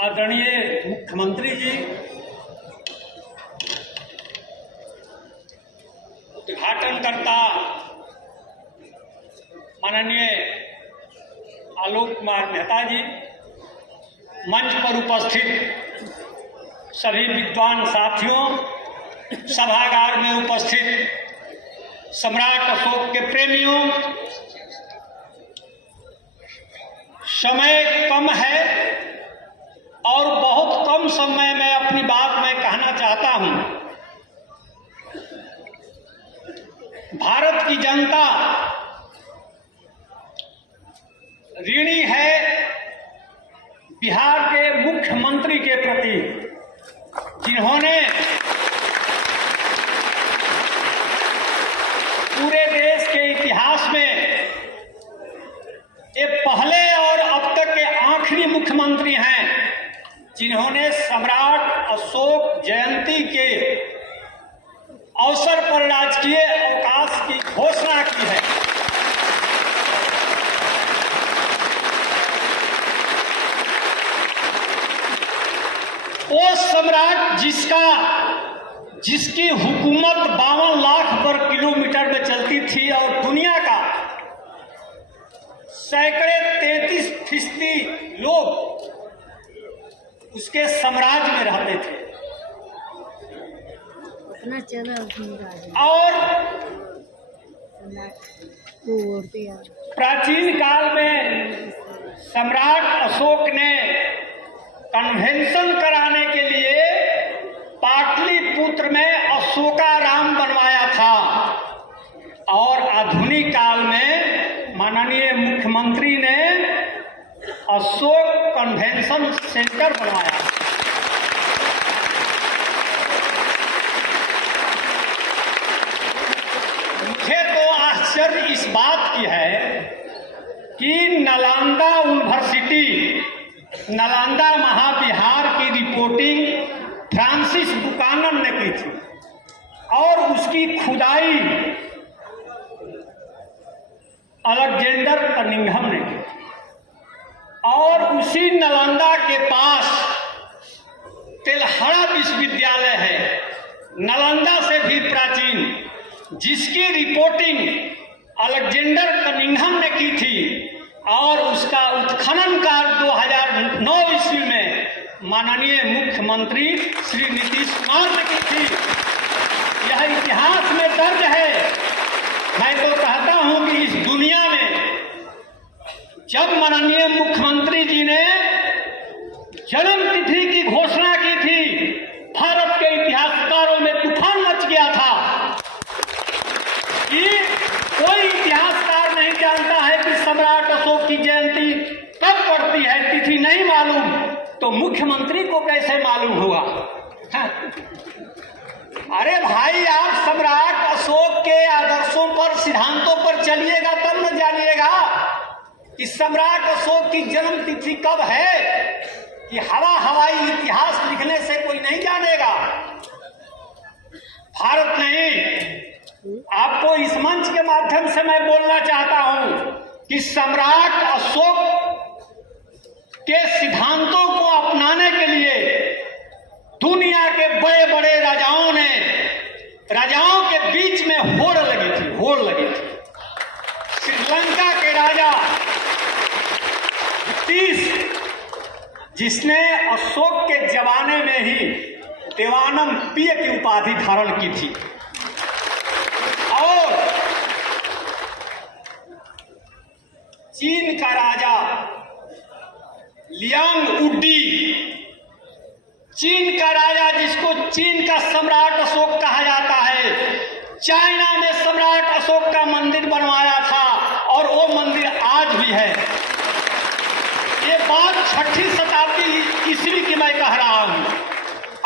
आदरणीय मुख्यमंत्री जी, उद्घाटनकर्ता माननीय आलोक कुमार मेहता जी, मंच पर उपस्थित सभी विद्वान साथियों, सभागार में उपस्थित सम्राट अशोक के प्रेमियों, समय कम है और बहुत कम समय में अपनी बात मैं कहना चाहता हूं। भारत की जनता ऋणी है बिहार के मुख्यमंत्री के प्रति, जिन्होंने पूरे देश के इतिहास में ये पहले और अब तक के आखिरी मुख्यमंत्री हैं जिन्होंने सम्राट अशोक जयंती के अवसर पर राजकीय अवकाश की घोषणा की है। वो सम्राट जिसकी हुकूमत 52 लाख वर्ग किलोमीटर में चलती थी और दुनिया का सैकड़े 33% लोग उसके साम्राज्य में रहते थे। और प्राचीन काल में सम्राट अशोक ने कन्वेंशन कराने के लिए पाटलिपुत्र में अशोकाराम बनवाया था और आधुनिक काल में माननीय मुख्यमंत्री ने अशोक कन्वेंशन सेंटर बनवाया। मुझे तो आश्चर्य इस बात की है कि नालंदा यूनिवर्सिटी, नालंदा महाविहार की रिपोर्टिंग फ्रांसिस बुकानन ने की थी और उसकी खुदाई अलेक्जेंडर कनिंघम ने की थी। और उसी नालंदा के पास तेलहरा विश्वविद्यालय है, नालंदा से भी प्राचीन, जिसकी रिपोर्टिंग अलेक्जेंडर कनिंघम ने की थी और उसका उत्खनन कार्य 2009 ईस्वी में माननीय मुख्यमंत्री श्री नीतीश कुमार ने की थी। यह इतिहास में दर्ज है। मैं तो कहता हूं कि इस दुनिया में जब माननीय मुख्यमंत्री जी ने जन्म तिथि की घोषणा की थी, भारत के इतिहासकारों में तूफान मच गया था कि कोई इतिहासकार नहीं जानता है कि सम्राट अशोक की जयंती कब पड़ती है, तिथि नहीं मालूम, तो मुख्यमंत्री को कैसे मालूम हुआ? अरे भाई, आप सम्राट अशोक के आदर्शों पर, सिद्धांतों पर चलिएगा तब न जानिएगा कि सम्राट अशोक की जन्म तिथि कब है। कि हवाई इतिहास लिखने से कोई नहीं जानेगा। भारत नहीं, आपको इस मंच के माध्यम से मैं बोलना चाहता हूं कि सम्राट अशोक के सिद्धांतों को अपनाने के लिए दुनिया के बड़े बड़े राजाओं के बीच में होड़ लगी थी। श्रीलंका के राजा जिसने अशोक के जमाने में ही देवानम पिय की उपाधि धारण की थी, और चीन का राजा लियांग वुडी, चीन का राजा जिसको चीन का सम्राट अशोक कहा जाता है, चाइना में सम्राट अशोक का मंदिर बनवाया था और वो मंदिर आज भी है। ये बात 6वीं शताब्दी ईस्वी की मैं कह रहा हूं।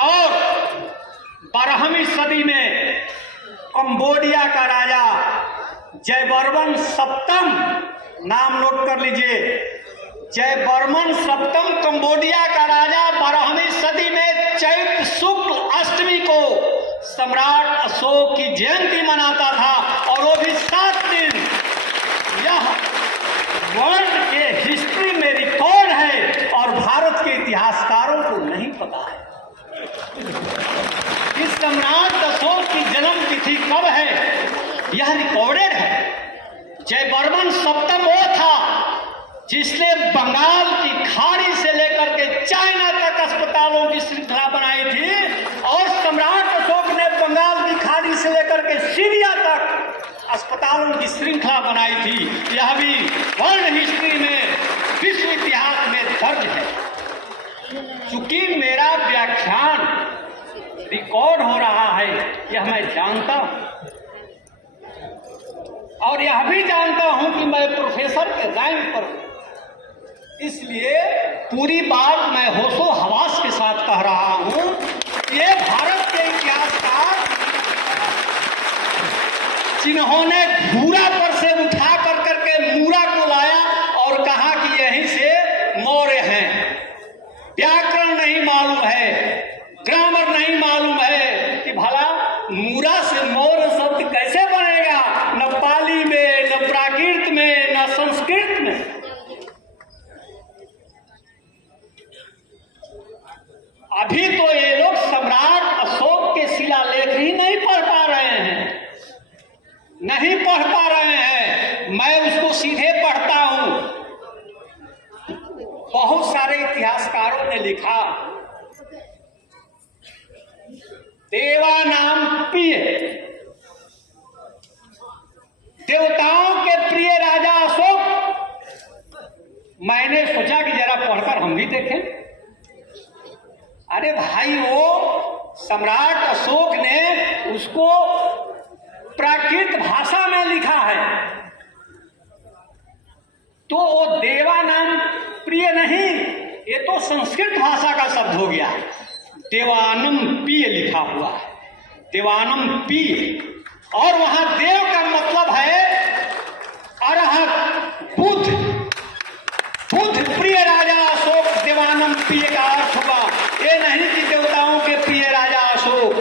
और 12वीं सदी में कंबोडिया का राजा जयवर्मन सप्तम, नाम नोट कर लीजिए, जयवर्मन सप्तम कंबोडिया का राजा 12वीं सदी में चैत्र शुक्ल अष्टमी को सम्राट अशोक की जयंती मनाता था, और वो भी 7 दिन। यह वर्ल्ड के हिस्ट्री में रिकॉर्ड है यह रिकॉर्डेड है। जयवर्मन सप्तम वो था जिसने बंगाल की खाड़ी से लेकर के चाइना तक अस्पतालों की श्रृंखला बनाई थी, और सम्राट अशोक ने बंगाल की खाड़ी से लेकर के सीरिया तक अस्पतालों की श्रृंखला बनाई थी। यह भी वर्ल्ड हिस्ट्री में, विश्व इतिहास में दर्ज है। चूंकि मेरा व्याख्यान रिकॉर्ड हो रहा है, यह मैं जानता हूं, और यह भी जानता हूं कि मैं प्रोफेसर के रैंक पर हूं, इसलिए पूरी बात मैं होशो हवास के साथ कह रहा हूं। ये भारत के इतिहासकार जिन्होंने घूरा पर से उठा कर करके मूरा को लाया और कहा कि यहीं से मौर्य हैं, व्याकरण नहीं मालूम है, ग्रामर नहीं मालूम है कि भला मूरा से मौर्य शब्द कैसे बनेगा, न पाली में, न प्राकृत में, न संस्कृत में। अभी तो ये लोग सम्राट अशोक के शिलालेख ही नहीं पढ़ पा रहे हैं, नहीं पढ़ पा रहे हैं। मैं उसको सीधे पढ़ता हूं। बहुत सारे इतिहासकारों ने लिखा, देवानाम प्रिय, देवताओं के प्रिय राजा अशोक। मैंने सोचा कि जरा पढ़कर हम भी देखें। अरे भाई, वो सम्राट अशोक ने उसको प्राकृत भाषा में लिखा है, तो वो देवानाम प्रिय नहीं, ये तो संस्कृत भाषा का शब्द हो गया। देवानम पिय लिखा हुआ है, देवानम पिय, और वहां देव का मतलब है अरहत, बुद्ध। बुद्ध प्रिय राजा अशोक, देवानम पिय का अर्थ हुआ ये नहीं कि देवताओं के प्रिय राजा अशोक।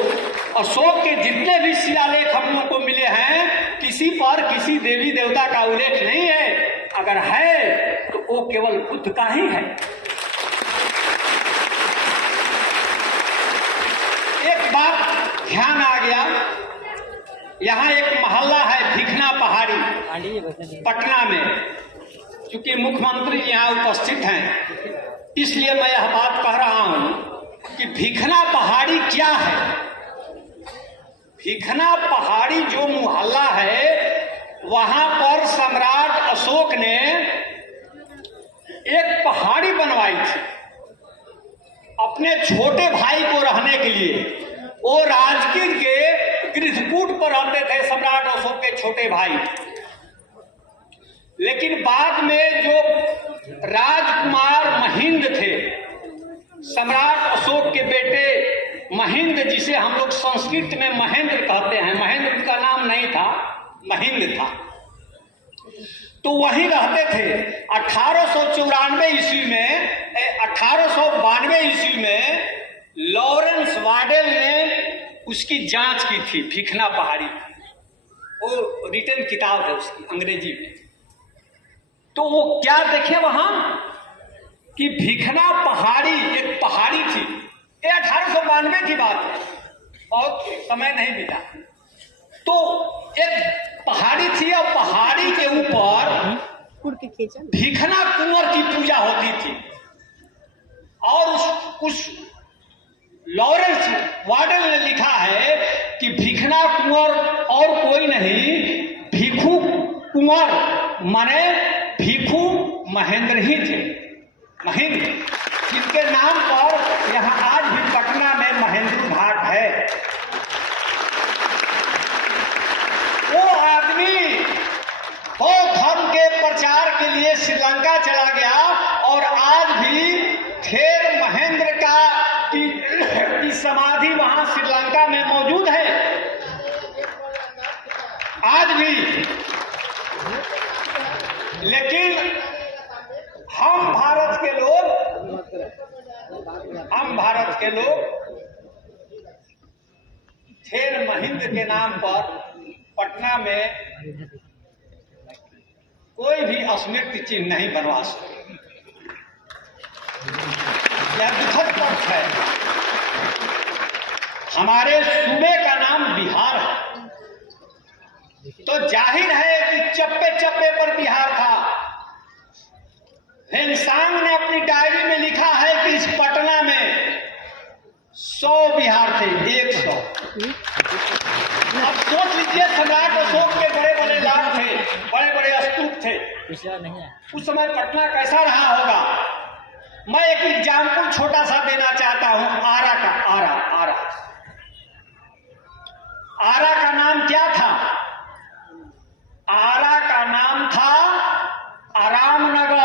अशोक के जितने भी शिलालेख हम लोग को मिले हैं, किसी पर किसी देवी देवता का उल्लेख नहीं है। अगर है तो वो केवल बुद्ध का ही है। एक बात ध्यान आ गया, यहाँ एक मोहल्ला है भिखना पहाड़ी, पटना में। चूंकि मुख्यमंत्री यहाँ उपस्थित हैं, इसलिए मैं यह बात कह रहा हूं कि भिखना पहाड़ी क्या है। भिखना पहाड़ी जो मोहल्ला है, वहां पर सम्राट अशोक ने एक पहाड़ी बनवाई थी अपने छोटे भाई को रहने के लिए। वो राजगीर के गृहकूट पर रहते थे सम्राट अशोक के छोटे भाई। लेकिन बाद में जो राजकुमार महिंद थे, सम्राट अशोक के बेटे महिंद, जिसे हम लोग संस्कृत में महेंद्र कहते हैं, महेंद्र का नाम नहीं था, महिंद था, तो वहीं रहते थे। 1894 ईस्वी में, 1892 ईस्वी में लॉरेंस वाडेल ने उसकी जांच की थी, भिखना पहाड़ी। वो रिटन किताब है उसकी अंग्रेजी में। तो वो क्या देखे वहां कि भिखना पहाड़ी एक पहाड़ी थी। ये 1892 की बात है, बहुत समय नहीं बीता। तो एक पहाड़ी थी और पहाड़ी के ऊपर भिखना कुंवर की पूजा होती थी। और उस लॉरेंस वाडेल ने लिखा है कि भिखना कुंवर और कोई नहीं, भिखू कुंवर माने भिखू महेंद्र ही थे, महेंद्र, जिनके नाम पर यहाँ आज भी पटना में महेंद्र घाट है। वो आदमी बौद्ध धर्म के प्रचार के लिए श्रीलंका चला गया, और आज भी खेर महेंद्र की समाधि वहां श्रीलंका में मौजूद है, आज भी। लेकिन हम भारत के लोग खेर महेंद्र के नाम पर पटना में कोई भी स्मृति चिन्ह नहीं बनवा सकते। यह दुखद तथ्य है। हमारे सूबे का नाम बिहार है, तो जाहिर है कि चप्पे चप्पे पर बिहार था। ह्वेनसांग ने अपनी डायरी में लिखा है कि इस पटना में 100 बिहार थे, 100। अब सोच लीजिए, सम्राट अशोक के बड़े बड़े लाट थे, बड़े बड़े स्तूप थे। उस समय पटना कैसा रहा होगा। मैं एक एग्जाम्पल छोटा सा देना चाहता हूं आरा का। आरा का नाम क्या था? आरा का नाम था आराम नगर।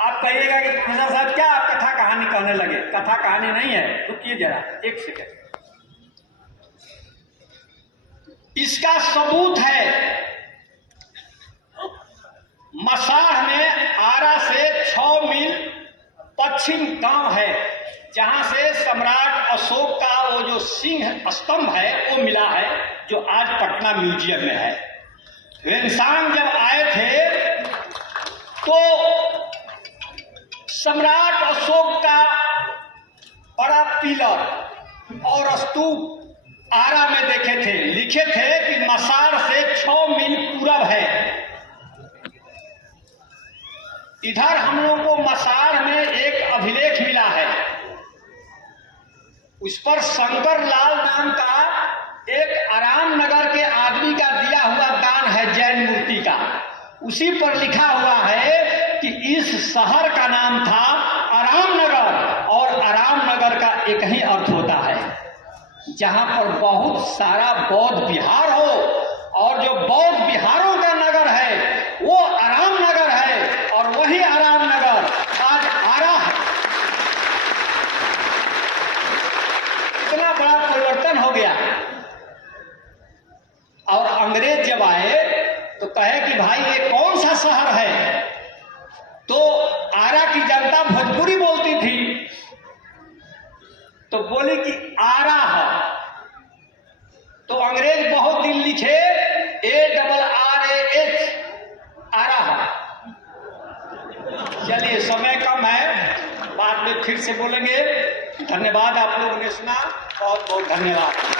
आप कहिएगा कि प्रोफेसर साहब क्या आप कथा कहानी कहने लगे? कथा कहानी नहीं है, रुकिए जरा एक सेकंड। इसका सबूत है मसाढ़ में आरा से 6 मील पश्चिम गांव है, जहां से सम्राट अशोक का वो जो सिंह स्तंभ है वो मिला है, जो आज पटना म्यूजियम में है। ह्वेनसांग जब आए थे तो सम्राट अशोक का बड़ा पिलर और स्तूप आरा में देखे थे। लिखे थे कि मसाढ़ से 6 मील पूरब है। इधर हम लोग को मसाढ़ में एक अभिलेख मिला है, उस पर शंकर लाल नाम का एक आराम नगर के आदमी का दिया हुआ दान है, जैन मूर्ति का। उसी पर लिखा हुआ है कि इस शहर का नाम था आराम नगर, और आराम नगर का एक ही अर्थ होता है जहां पर बहुत सारा बौद्ध विहार हो, और जो बौद्ध विहारों का नगर है वो आराम नगर है, और वही आराम नगर आज आरा है। इतना बड़ा परिवर्तन हो गया। और अंग्रेज जब आए तो कहे कि भाई ये कौन सा शहर है? तो आरा की जनता भोजपुरी बोलती थी, तो बोली कि आरा है। तो अंग्रेज बहुत दिन लिखे ARRAH, आरा है। चलिए समय कम है, बाद में फिर से बोलेंगे। धन्यवाद, आप लोगों ने सुना, बहुत बहुत धन्यवाद।